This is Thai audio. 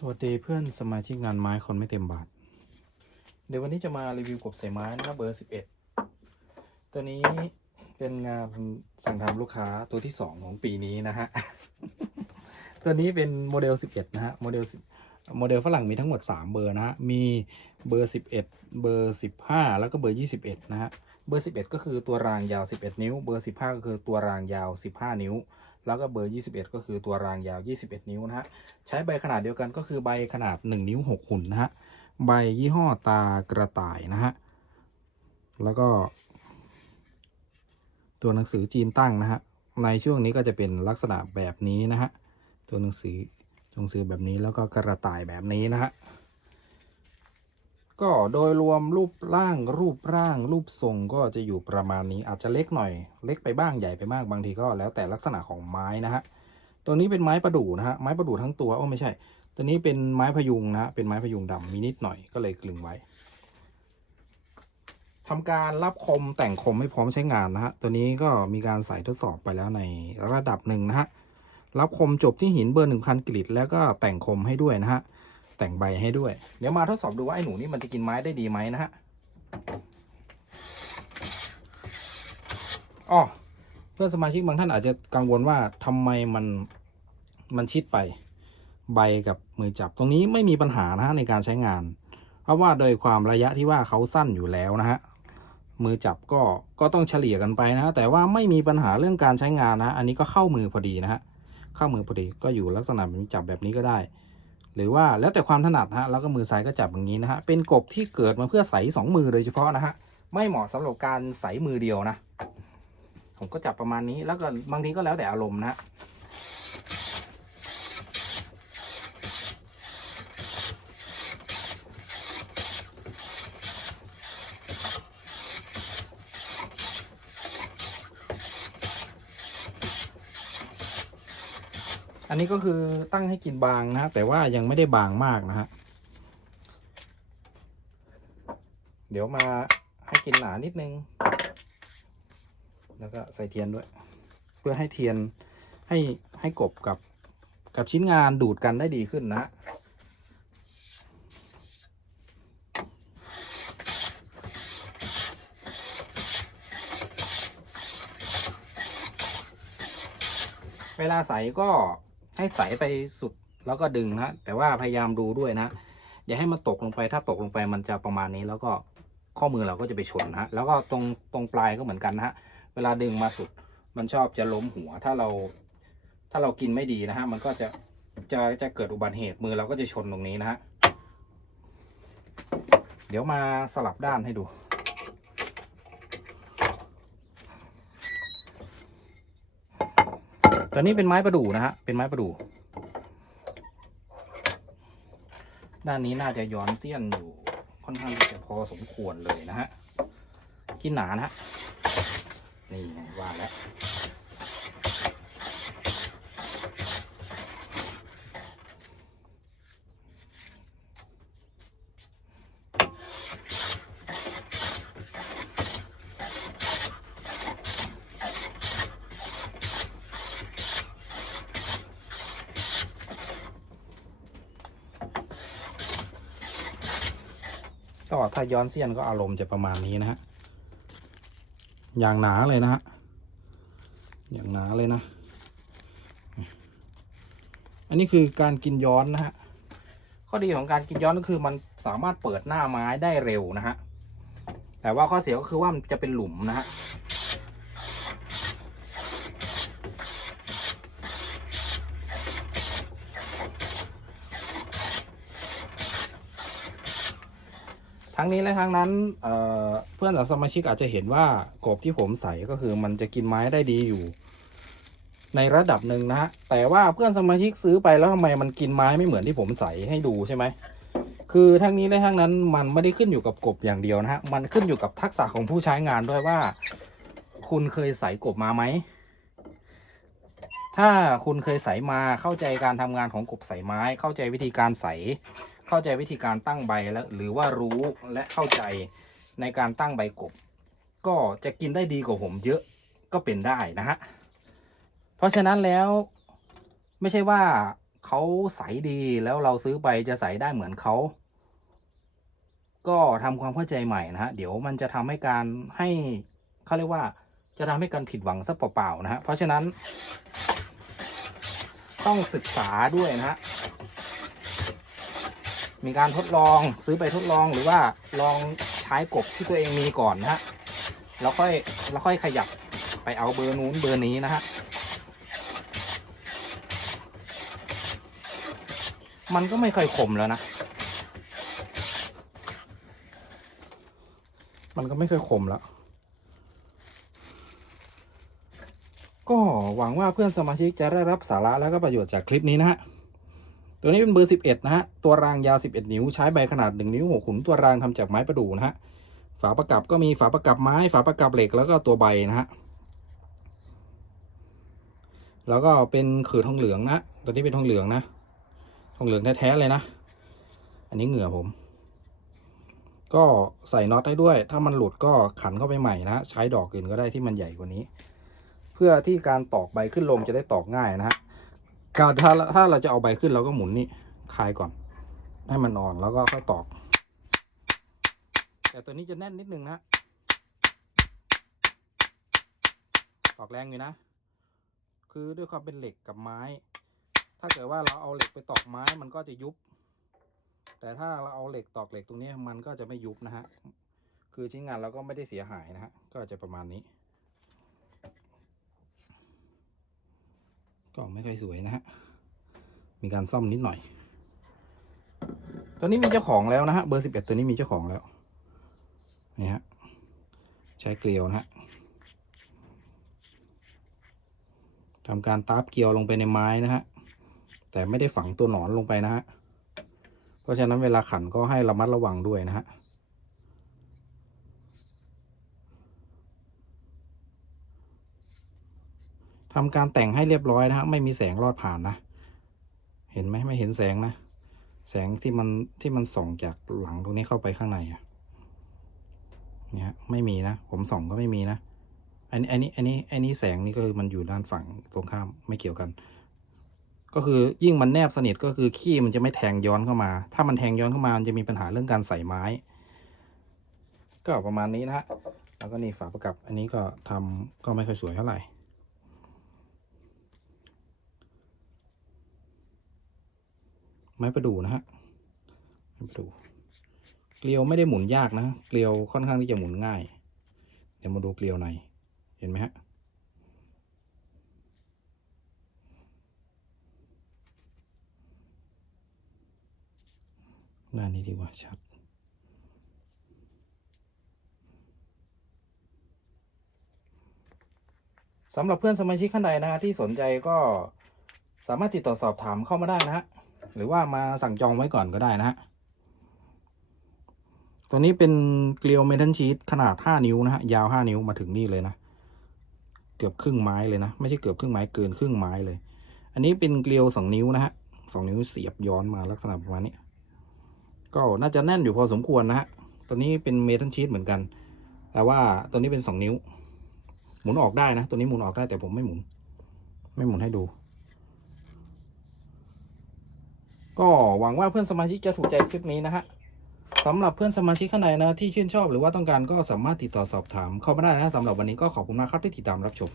สวัสดีเพื่อนสมาชิกงานไม้คนไม่เต็มบาท เดี๋ยววันนี้จะมารีวิวกบใส่ไม้นะครับเบอร์11ตัวนี้เป็นงานสั่งทำลูกค้าตัวที่2ของปีนี้นะฮะ ตัวนี้เป็นโมเดล11นะฮะโมเดลโมเดลฝรั่งมีทั้งหมด3เบอร์นะฮะ มีเบอร์11เบอร์15แล้วก็เบอร์21นะฮะ เบอร์11ก็คือตัวรางยาว11นิ้ว เบอร์15ก็คือตัวรางยาว15นิ้ว แล้วก็เบอร์ 21 ก็คือตัวรางยาว 21 นิ้วนะฮะ ใช้ใบขนาดเดียวกันก็คือใบขนาด 1 นิ้ว 6 หุ่นนะฮะ ใบยี่ห้อตากระต่ายนะฮะ แล้วก็ ตัวหนังสือจีนตั้งนะฮะ ในช่วงนี้ก็จะเป็นลักษณะแบบนี้นะฮะ ตัวหนังสือหนังสือแบบนี้แล้วก็กระต่ายแบบนี้นะฮะ ก็โดยรวมรูปร่างรูปร่างรูปทรงก็จะอยู่ประมาณนี้อาจจะเล็กหน่อย เล็กไปบ้างใหญ่ไปบ้างบางทีก็แล้วแต่ลักษณะของไม้นะฮะตัวนี้เป็นไม้ประดู่นะฮะไม้ประดู่ทั้งตัวโอ้ไม่ใช่ ตัวนี้เป็นไม้พยุงนะฮะเป็นไม้พยุงดำมีนิดหน่อยก็เลยกลึงไว้ทำการรับคมแต่งคมให้พร้อมใช้งานนะฮะตัวนี้ก็มีการใส่ทดสอบไปแล้วในระดับหนึ่งนะฮะรับคมจบที่หินเบอร์1,000กริดแล้วก็แต่งคมให้ด้วยนะฮะ แต่งใบให้ด้วย เดี๋ยวมาทดสอบดูว่าไอ้หนูนี่มันจะกินไม้ได้ดีไหมนะฮะอ๋อเพื่อนสมาชิกบางท่านอาจจะกังวลว่าทำไมมันมันชิดไปใบกับมือจับตรงนี้ไม่มีปัญหานะฮะในการใช้งาน เพราะว่าโดยความระยะที่ว่าเขาสั้นอยู่แล้วนะฮะมือจับก็ก็ต้องเฉลี่ยกันไปนะฮะแต่ว่าไม่มีปัญหาเรื่องการใช้งานนะะอันนี้ก็เข้ามือพอดีนะฮะเข้ามือพอดีก็อยู่ลักษณะแบบจับแบบนี้ก็ได้ หรือว่าแล้วแต่ความถนัดฮะแล้วก็มือซ้ายก็จับอย่างนี้นะฮะเป็นกบที่เกิดมาเพื่อใส่สองมือโดยเฉพาะนะฮะไม่เหมาะสำหรับการใส่มือเดียวนะ ผมก็จับประมาณนี้แล้วก็บางทีก็แล้วแต่อารมณ์นะ นนี้ก็คือตั้งให้กินบางนะฮะแต่ว่ายังไม่ได้บางมากนะฮะเดี๋ยวมาให้กินหนานิดนึง แล้วก็ใส่เทียนด้วย เพื่อให้เทียนให้ให้กบกับกับชิ้นงานดูดกันได้ดีขึ้นนะฮะเวลาใส่ก็ ให้ใส่ไปสุดแล้วก็ดึงนะแต่ว่าพยายามดูด้วยนะ อย่าให้มันตกลงไปถ้าตกลงไปมันจะประมาณนี้แล้วก็ข้อมือเราก็จะไปชนนะฮะแล้วก็ตรงตรงปลายก็เหมือนกันนะฮะเวลาดึงมาสุดมันชอบจะล้มหัวถ้าเรา ถ้าเรากินไม่ดีนะฮะมันก็จะจะจะเกิดอุบัติเหตุมือเราก็จะชนตรงนี้นะฮะเดี๋ยวมาสลับด้านให้ดู ตัวนี้เป็นไม้ประดู่นะฮะ เป็นไม้ประดู่ ด้านนี้น่าจะย้อนเสี้ยนอยู่ค่อนข้างจะพอสมควรเลยนะฮะ กินหนานะฮะ นี่ไงว่าแล้ว ก็ถ้าย้อนเสี้ยนก็อารมณ์จะประมาณนี้นะฮะอย่างหนาเลยนะฮะอย่างหนาเลยนะ อันนี้คือการกินย้อนนะฮะข้อดีของการกินย้อนก็คือมันสามารถเปิดหน้าไม้ได้เร็วนะฮะแต่ว่าข้อเสียก็คือว่ามันจะเป็นหลุมนะฮะ ทั้งนี้และทั้งนั้นเเพื่อนสมาชิกอาจจะเห็นว่ากบที่ผมใส่ก็คือมันจะกินไม้ได้ดีอยู่ ในระดับหนึ่งนะฮะแต่ว่าเพื่อนสมาชิกซื้อไปแล้วทำไมมันกินไม้ไม่เหมือนที่ผมใส่ให้ดูใช่ไหมคือทั้งนี้และทั้งนั้นมันไม่ได้ขึ้นอยู่กับกบอย่างเดียวนะฮะมันขึ้นอยู่กับทักษะของผู้ใช้งานด้วยว่า คุณเคยใส่กบมาไหม ถ้าคุณเคยใสมาเข้าใจการทำงานของกบใสไม้ เข้าใจวิธีการใส เข้าใจวิธีการตั้งใบแล้วหรือว่ารู้และเข้าใจในการตั้งใบกบ ก็จะกินได้ดีกว่าผมเยอะก็เป็นได้นะฮะเพราะฉะนั้นแล้วไม่ใช่ว่าเขาใสดีแล้วเราซื้อไปจะใสได้เหมือนเขาก็ทำความเข้าใจใหม่นะฮะ เดี๋ยวมันจะทำให้การให้เขาเรียกว่าจะทำให้การผิดหวังซะเปล่าๆนะฮะ เพราะฉะนั้น ต้องศึกษาด้วยนะฮะ มีการทดลองซื้อไปทดลองหรือว่าลองใช้กบที่ตัวเองมีก่อนนะฮะ แล้วค่อยแล้วค่อยขยับไปเอาเบอร์นู้นเบอร์นี้นะฮะ มันก็ไม่ค่อยคมแล้วนะ มันก็ไม่ค่อยคมแล้ว ก็ หวังว่าเพื่อนสมาชิกจะได้รับสาระและก็ประโยชน์จากคลิปนี้นะฮะ ตัวนี้เป็นเบอร์ 11 นะฮะ ตัวรางยาว 11 นิ้ว ใช้ใบขนาด 1 นิ้ว6ขุนตัวรางทำจากไม้ประดู่นะฮะ ฝาประกับก็มีฝาประกับไม้ ฝาประกับเหล็กแล้วก็ตัวใบนะฮะ แล้วก็เป็นขือทองเหลืองนะ ตัวนี้เป็นทองเหลืองนะ ทองเหลืองแท้ๆเลยนะ อันนี้เหงื่อผม ก็ใส่น็อตได้ด้วย ถ้ามันหลุดก็ขันเข้าไปใหม่นะ ใช้ดอกอื่นก็ได้ที่มันใหญ่กว่านี้ เพื่อที่การตอกใบขึ้นลงจะได้ตอกง่ายนะฮะการถ้าถ้าเราจะเอาใบขึ้นเราก็หมุนนี่คลายก่อน ให้มันอ่อนแล้วก็ค่อยตอก แต่ตัวนี้จะแน่นนิดนึงนะตอกแรงอยู่นะ คือด้วยความเป็นเหล็กกับไม้ ถ้าเกิดว่าเราเอาเหล็กไปตอกไม้มันก็จะยุบ แต่ถ้าเราเอาเหล็กตอกเหล็กตรงนี้มันก็จะไม่ยุบนะฮะ คือชิ้นงานเราก็ไม่ได้เสียหายนะฮะ ก็จะประมาณนี้ ก็ไม่ค่อยสวยนะฮะ มีการซ่อมนิดหน่อย ตัวนี้มีเจ้าของแล้วนะฮะ เบอร์สิบเอ็ดตัวนี้มีเจ้าของแล้ว นี่ฮะ ใช้เกลียวนะฮะทำการตาบเกลียวลงไปในไม้นะฮะ แต่ไม่ได้ฝังตัวหนอนลงไปนะฮะ เพราะฉะนั้นเวลาขันก็ให้ระมัดระวังด้วยนะฮะ ทำการแต่งให้เรียบร้อยนะฮะไม่มีแสงรอดผ่านนะ เห็นไหมไม่เห็นแสงนะ แสงที่มันที่มันส่องจากหลังตรงนี้เข้าไปข้างในอะเนี่ยไม่มีนะ ผมส่องก็ไม่มีนะ อันนี้อันนี้อันนี้อันนี้แสงนี่ก็คือมันอยู่ด้านฝั่งตรงข้ามไม่เกี่ยวกัน ก็คือยิ่งมันแนบสนิทก็คือขี้มันจะไม่แทงย้อนเข้ามา ถ้ามันแทงย้อนเข้ามามันจะมีปัญหาเรื่องการใส่ไม้ ก็ประมาณนี้นะฮะแล้วก็นี่ฝาประกับอันนี้ก็ทำก็ไม่ค่อยสวยเท่าไหร่ ไม้ประดู่นะฮะไม้ประดู่เกลียวไม่ได้หมุนยากนะ เกลียวค่อนข้างที่จะหมุนง่าย เดี๋ยวมาดูเกลียวในเห็นไหมฮะหน้านี้ดีกว่าชัดสำหรับเพื่อนสมาชิกท่านใดนะฮะที่สนใจก็สามารถติดต่อสอบถามเข้ามาได้นะฮะ หรือว่ามาสั่งจองไว้ก่อนก็ได้นะฮะตัวนี้เป็นเกลียวเมทัลชีตขนาด 5 นิ้วนะฮะยาว 5 นิ้วมาถึงนี่เลยนะ เกือบครึ่งไม้เลยนะ ไม่ใช่เกือบครึ่งไม้เกินครึ่งไม้เลย อันนี้เป็นเกลียว 2 นิ้วนะฮะ2นิ้วเสียบย้อนมาลักษณะประมาณนี้ ก็น่าจะแน่นอยู่พอสมควรนะฮะตัวนี้เป็นเมทัลชีตเหมือนกัน แต่ว่าตัวนี้เป็น 2 นิ้ว หมุนออกได้นะ ตัวนี้หมุนออกได้แต่ผมไม่หมุน ไม่หมุนให้ดู ก็หวังว่าเพื่อนสมาชิกจะถูกใจคลิปนี้นะฮะสำหรับเพื่อนสมาชิกข้างในนะที่ชื่นชอบหรือว่าต้องการก็สามารถติดต่อสอบถามเข้ามาได้นะสำหรับวันนี้ก็ขอบคุณมากครับที่ติดตามรับชม